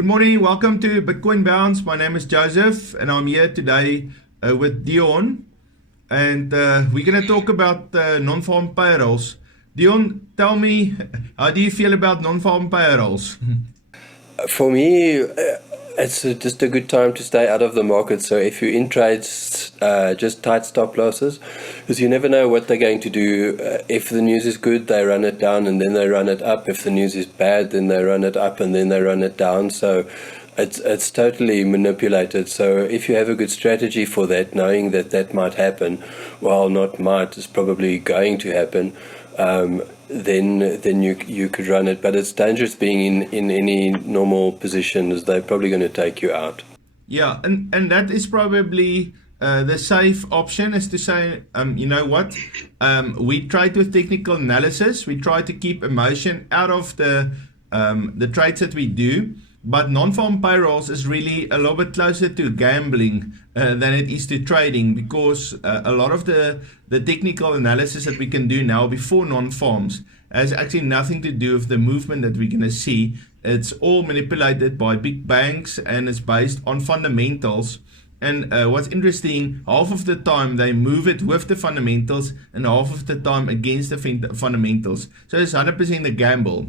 Good morning, welcome to Bitcoin Bounce. My name is Joseph and I'm here today with Dion, and we're going to talk about non-farm payrolls. Dion, tell me, how do you feel about non-farm payrolls? For me, it's just a good time to stay out of the market. So if you're in trades, just tight stop losses, because you never know what they're going to do. If the news is good, they run it down and then they run it up. If the news is bad, then they run it up and then they run it down. So it's totally manipulated. So if you have a good strategy for that, knowing that that might happen, well, not might, it's probably going to happen. Then you could run it, but it's dangerous being in any normal position, as they're probably going to take you out. Yeah, and that is probably the safe option, is to say, you know what, we tried with technical analysis, we try to keep emotion out of the trades that we do. But non-farm payrolls is really a little bit closer to gambling than it is to trading, because a lot of the technical analysis that we can do now before non-farms has actually nothing to do with the movement that we're going to see. It's all manipulated by big banks and it's based on fundamentals. And what's interesting, half of the time they move it with the fundamentals and half of the time against the fundamentals. So it's 100% a gamble.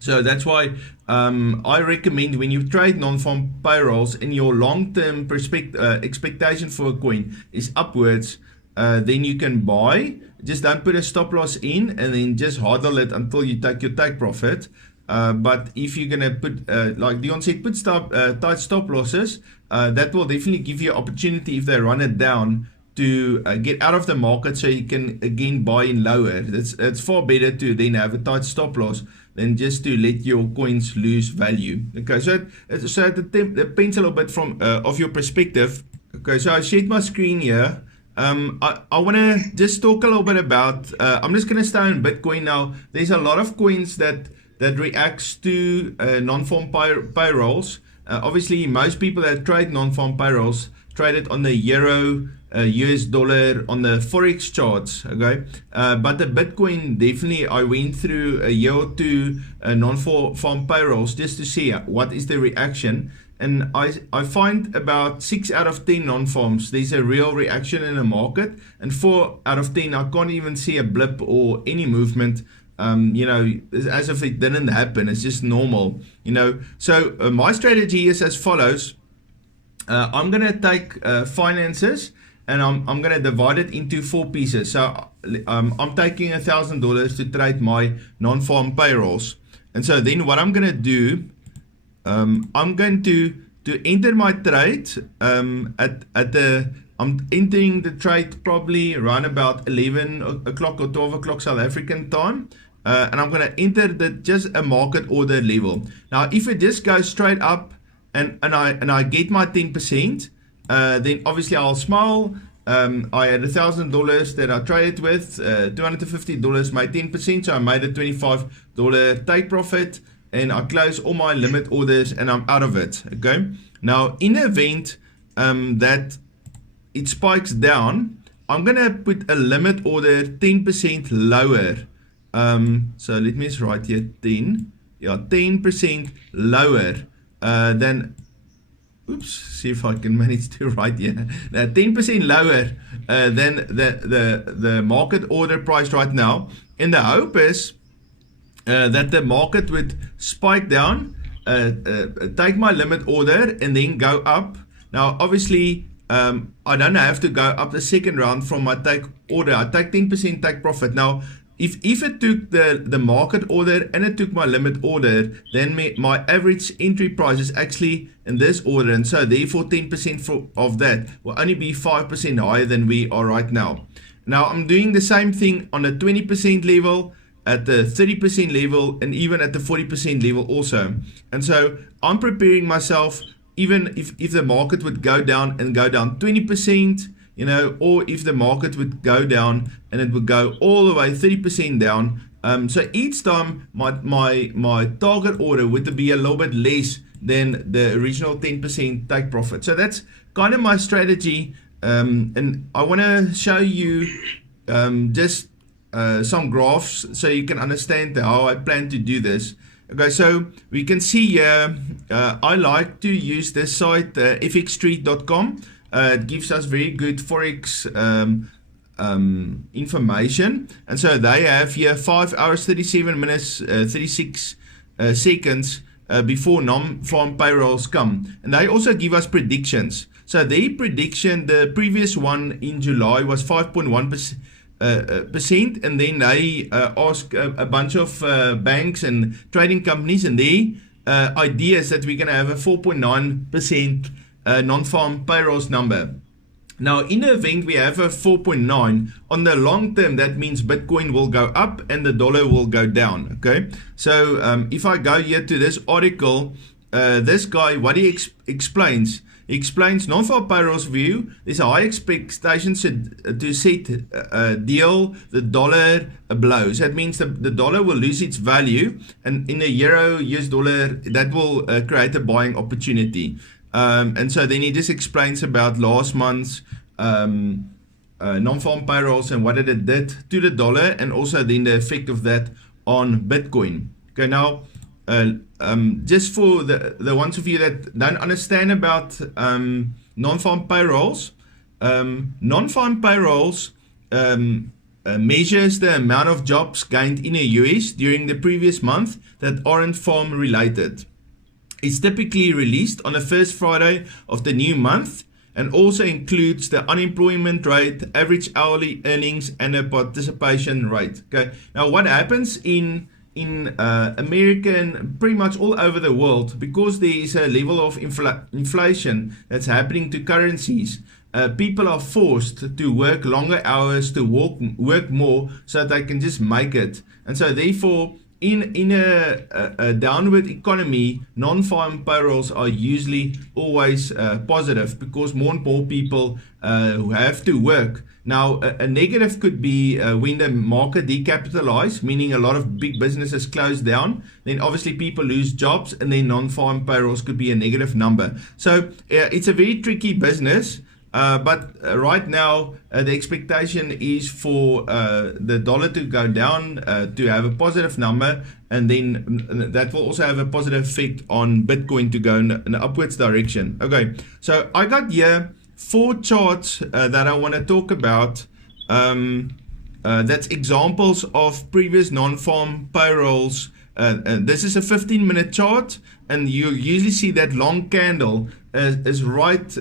So that's why I recommend, when you trade non-farm payrolls and your long-term expectation for a coin is upwards, then you can buy. Just don't put a stop loss in and then just hodl it until you take your take profit. But if you're going to put, like Dion said, put tight stop losses, that will definitely give you opportunity if they run it down to get out of the market, so you can again buy in lower. It's far better to then have a tight stop loss than just to let your coins lose value. Okay, so it depends a little bit from of your perspective. Okay, so I shared my screen here. I want to just talk a little bit about, I'm just going to stay on Bitcoin now. There's a lot of coins that reacts to non-farm payrolls. Obviously, most people that trade non-farm payrolls trade it on the euro, US dollar, on the forex charts. Okay, but the Bitcoin, definitely I went through a year or two non-farm payrolls just to see what is the reaction. And I find about 6 out of 10 non-farms, there's a real reaction in the market, and 4 out of 10 I can't even see a blip or any movement. You know, as if it didn't happen. It's just normal, you know. So my strategy is as follows. I'm going to take finances and I'm going to divide it into 4 pieces. So I'm taking $1,000 to trade my non-farm payrolls. And so then what I'm going to do, I'm going to enter my trade I'm entering the trade probably around about 11 o'clock or 12 o'clock South African time. And I'm going to enter just a market order level. Now, if it just goes straight up and I get my 10%, then obviously I'll smile. I had $1,000 that I traded with, $250 made 10%, so I made a $25 take profit, and I close all my limit orders and I'm out of it. Okay. Now, in the event that it spikes down, I'm gonna put a limit order 10% lower. So let me just write here 10. Yeah, 10% lower than. Oops, see if I can manage to write here. 10% lower than the market order price right now. And the hope is that the market would spike down, take my limit order, and then go up. Now, obviously, I don't have to go up the second round from my take order. I take 10% take profit. Now, if it took the market order and it took my limit order, then my average entry price is actually in this order, and so therefore 10% of that will only be 5% higher than we are right now. Now I'm doing the same thing on the 20% level, at the 30% level, and even at the 40% level also. And so I'm preparing myself, even if the market would go down 20%, you know, or if the market would go down and it would go all the way 30% down. So each time my target order would be a little bit less than the original 10% take profit. So that's kind of my strategy. And I want to show you just some graphs so you can understand how I plan to do this. Okay, so we can see here, I like to use this site, fxstreet.com. It gives us very good Forex information. And so they have here 5 hours, 37 minutes, 36 seconds before non-farm payrolls come. And they also give us predictions. So their prediction, the previous one in July was 5.1%. Percent, and then they ask a bunch of banks and trading companies, and their idea is that we're going to have a 4.9% non-farm payrolls number. Now, in the event we have a 4.9, on the long term, that means Bitcoin will go up and the dollar will go down. Okay, so if I go here to this article, this guy, what he explains non-farm payrolls view. There's a high expectation to set deal the dollar below. So that means the dollar will lose its value, and in the euro US dollar that will create a buying opportunity. And so then he just explains about last month's non-farm payrolls and what it did to the dollar, and also then the effect of that on Bitcoin. Okay, now just for the ones of you that don't understand about non-farm payrolls, non-farm payrolls measures the amount of jobs gained in the US during the previous month that aren't farm related. It's typically released on the first Friday of the new month, and also includes the unemployment rate, average hourly earnings, and the participation rate. Okay, now what happens in America and pretty much all over the world, because there is a level of inflation that's happening to currencies, people are forced to work longer hours, to work more, so that they can just make it. And so therefore, in a downward economy, non-farm payrolls are usually always positive, because more and more people who have to work. Now, a negative could be when the market decapitalizes, meaning a lot of big businesses close down. Then obviously people lose jobs, and then non-farm payrolls could be a negative number. So it's a very tricky business. But right now, the expectation is for the dollar to go down, to have a positive number, and then that will also have a positive effect on Bitcoin to go in an upwards direction. Okay, so I got here 4 charts that I want to talk about. That's examples of previous non-farm payrolls. This is a 15-minute chart, and you usually see that long candle is right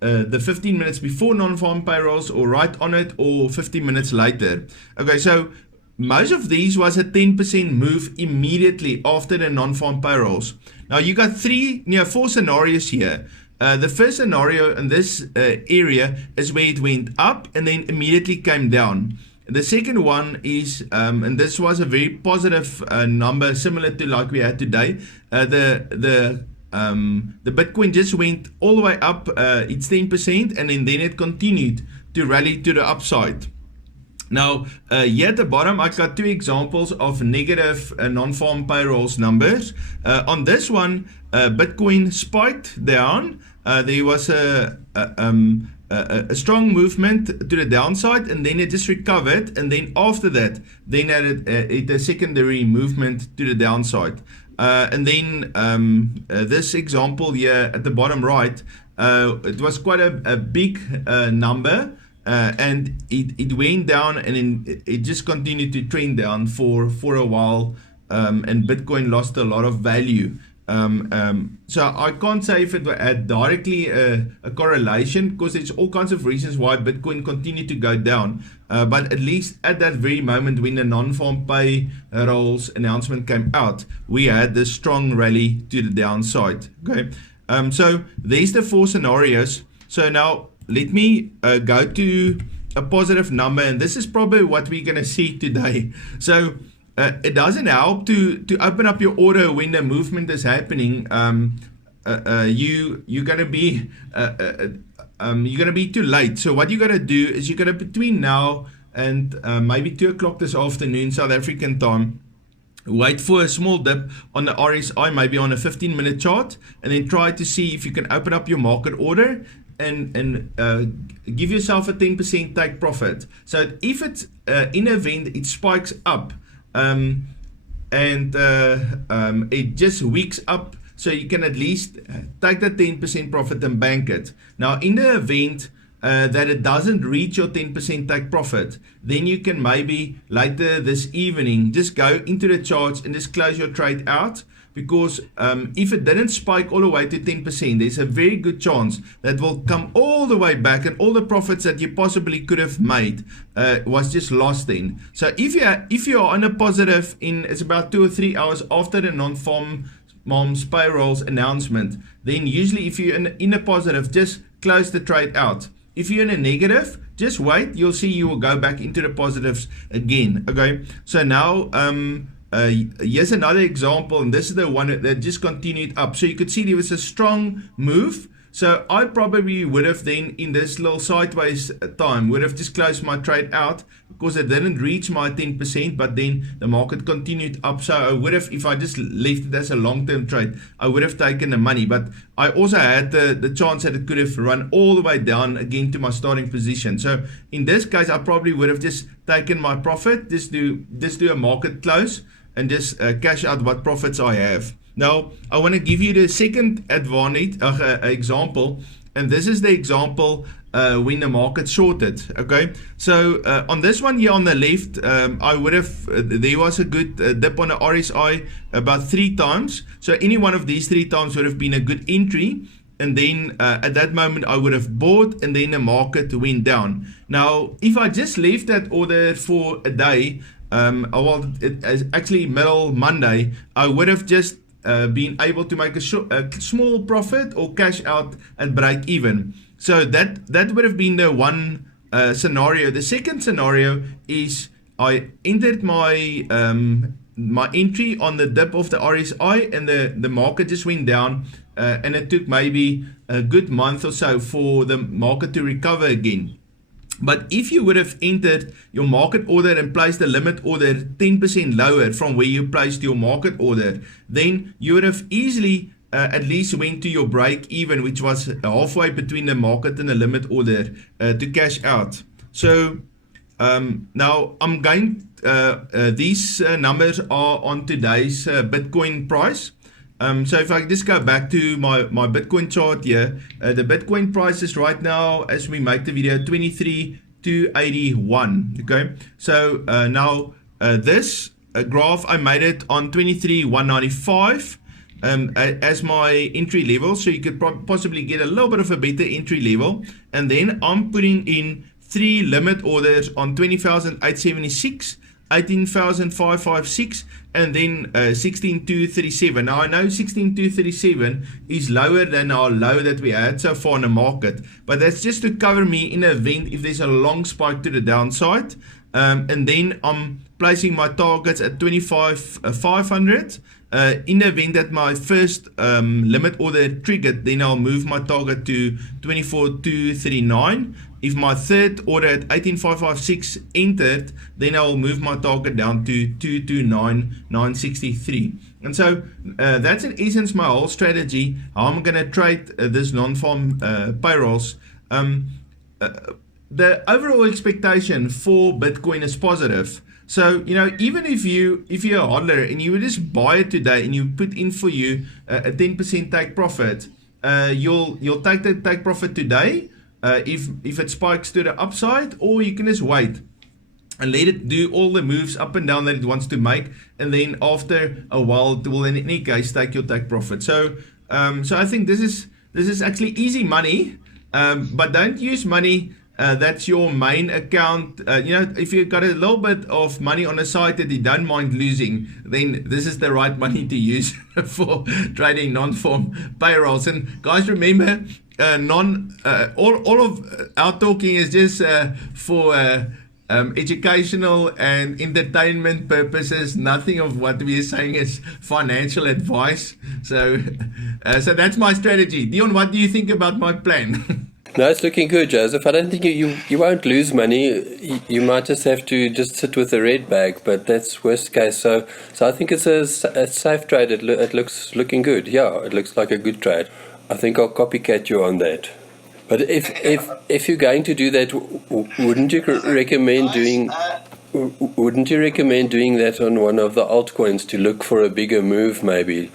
the 15 minutes before non-farm payrolls, or right on it, or 15 minutes later. Okay, so most of these was a 10% move immediately after the non-farm payrolls. Now you got 4 scenarios here. The first scenario in this area is where it went up and then immediately came down. The second one is, and this was a very positive number, similar to like we had today. The Bitcoin just went all the way up, it's 10%, and then it continued to rally to the upside. Now, here at the bottom, I got 2 examples of negative non-farm payrolls numbers. On this one, Bitcoin spiked down. There was a strong movement to the downside, and then it just recovered. And then after that, then it a secondary movement to the downside. And then this example here at the bottom right, it was quite a big number. And it went down, and then it just continued to trend down for a while, and Bitcoin lost a lot of value. So I can't say if it had directly a correlation, because there's all kinds of reasons why Bitcoin continued to go down. But at least at that very moment when the non-farm payrolls announcement came out, we had this strong rally to the downside. Okay, so there's the 4 scenarios. So now let me go to a positive number, and this is probably what we're going to see today. So it doesn't help to open up your order when the movement is happening. You're going to be too late. So what you got to do is you got to, between now and maybe 2 o'clock this afternoon South African time, wait for a small dip on the RSI, maybe on a 15-minute chart, and then try to see if you can open up your market order and give yourself a 10% take profit. So if it's in an event it spikes up, and it just weeks up, so you can at least take that 10% profit and bank it. Now, in the event that it doesn't reach your 10% take profit, then you can maybe later this evening just go into the charts and just close your trade out. Because if it didn't spike all the way to 10%, there's a very good chance that will come all the way back, and all the profits that you possibly could have made was just lost then. So if you are on a positive it's about 2 or 3 hours after the non-farm's payrolls announcement, then usually if you're in a positive, just close the trade out. If you're in a negative, just wait. You'll see you will go back into the positives again. Okay, so now here's another example, and this is the one that just continued up. So you could see there was a strong move. So I probably would have then, in this little sideways time, would have just closed my trade out because it didn't reach my 10%, but then the market continued up. So I would have, if I just left it as a long-term trade, I would have taken the money. But I also had the chance that it could have run all the way down again to my starting position. So in this case, I probably would have just taken my profit, just do a market close, and just cash out what profits I have. Now, I want to give you the second example, and this is the example when the market shorted. Okay, so on this one here on the left, I would have, there was a good dip on the RSI about 3 times. So any one of these 3 times would have been a good entry. And then at that moment I would have bought, and then the market went down. Now, if I just left that order for a day, well, it is actually middle Monday, I would have just been able to make a small profit or cash out at break even. So that would have been the one scenario. The second scenario is I entered my my entry on the dip of the RSI, and the market just went down, and it took maybe a good month or so for the market to recover again. But if you would have entered your market order and placed the limit order 10% lower from where you placed your market order, then you would have easily at least went to your break even, which was halfway between the market and the limit order, to cash out. So now I'm going, these numbers are on today's Bitcoin price. So if I just go back to my Bitcoin chart here, the Bitcoin price is right now, as we make the video, 23,281. Okay, so now this graph, I made it on 23,195 as my entry level, so you could possibly get a little bit of a better entry level. And then I'm putting in 3 limit orders on 20,876, 18,556, and then 16,237. Now I know 16,237 is lower than our low that we had so far in the market, but that's just to cover me in the event if there's a long spike to the downside. And then I'm placing my targets at 25,500. In the event that my first limit order triggered, then I'll move my target to 24,239. If my third order at 18,556 entered, then I will move my target down to 229,963. And so that's in essence my whole strategy, how I'm going to trade this non-farm payrolls. The overall expectation for Bitcoin is positive. So, you know, even if you're a hodler and you would just buy it today and you put in for you a 10% take profit, you'll take the take profit today. If it spikes to the upside, or you can just wait and let it do all the moves up and down that it wants to make, and then after a while it will in any case take your take profit. So I think this is actually easy money, but don't use money that's your main account. You know, if you've got a little bit of money on the side that you don't mind losing, then this is the right money to use for trading non-farm payrolls. And guys, remember, all of our talking is just for educational and entertainment purposes. Nothing of what we are saying is financial advice. So that's my strategy. Dion, what do you think about my plan? No, it's looking good, Joseph. I don't think you won't lose money. You might just have to just sit with a red bag, but that's worst case. So I think it's a safe trade. It looks looking good. Yeah, it looks like a good trade. I think I'll copycat you on that. But if you're going to do that, wouldn't you recommend doing? Wouldn't you recommend doing that on one of the altcoins to look for a bigger move, maybe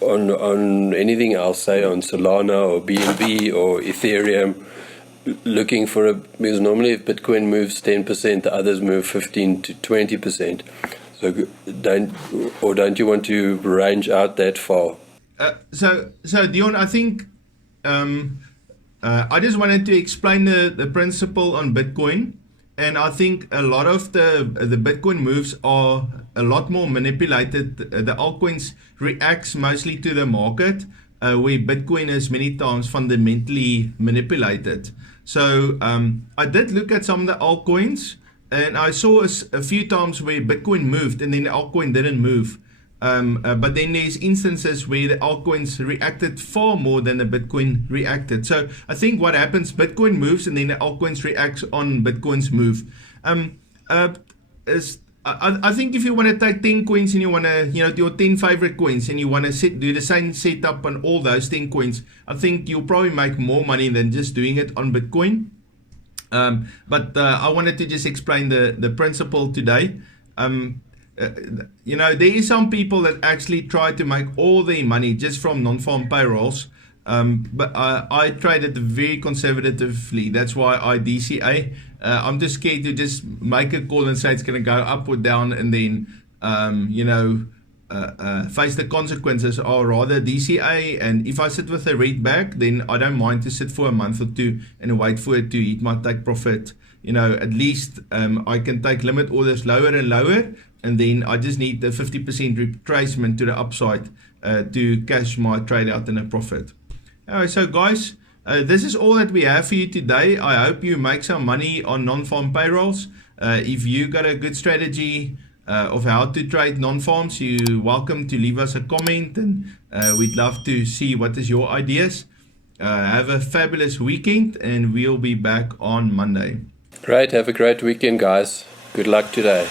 on anything else, say on Solana or BNB or Ethereum, looking for because normally if Bitcoin moves 10%, the others move 15 to 20%. So don't you want to range out that far? So Dion, I think I just wanted to explain the principle on Bitcoin, and I think a lot of the Bitcoin moves are a lot more manipulated. The altcoins reacts mostly to the market, where Bitcoin is many times fundamentally manipulated. So I did look at some of the altcoins, and I saw a few times where Bitcoin moved and then the altcoin didn't move. But then there's instances where the altcoins reacted far more than the Bitcoin reacted. So I think what happens, Bitcoin moves and then the altcoins reacts on Bitcoin's move. I think if you want to take 10 coins and you want to, your 10 favorite coins, and you want to do the same setup on all those 10 coins, I think you'll probably make more money than just doing it on Bitcoin. But I wanted to just explain the principle today. There is some people that actually try to make all their money just from non-farm payrolls. But I traded very conservatively. That's why I DCA. I'm just scared to just make a call and say it's going to go up or down, and then face the consequences. Or rather DCA, and if I sit with a red back, then I don't mind to sit for a month or two and wait for it to hit my take profit. At least I can take limit orders lower and lower, and then I just need the 50% retracement to the upside to cash my trade out in a profit. Alright, so guys, this is all that we have for you today. I hope you make some money on non-farm payrolls. If you got a good strategy of how to trade non-farms, you're welcome to leave us a comment, and we'd love to see what is your ideas. Have a fabulous weekend, and we'll be back on Monday. Great, have a great weekend, guys. Good luck today.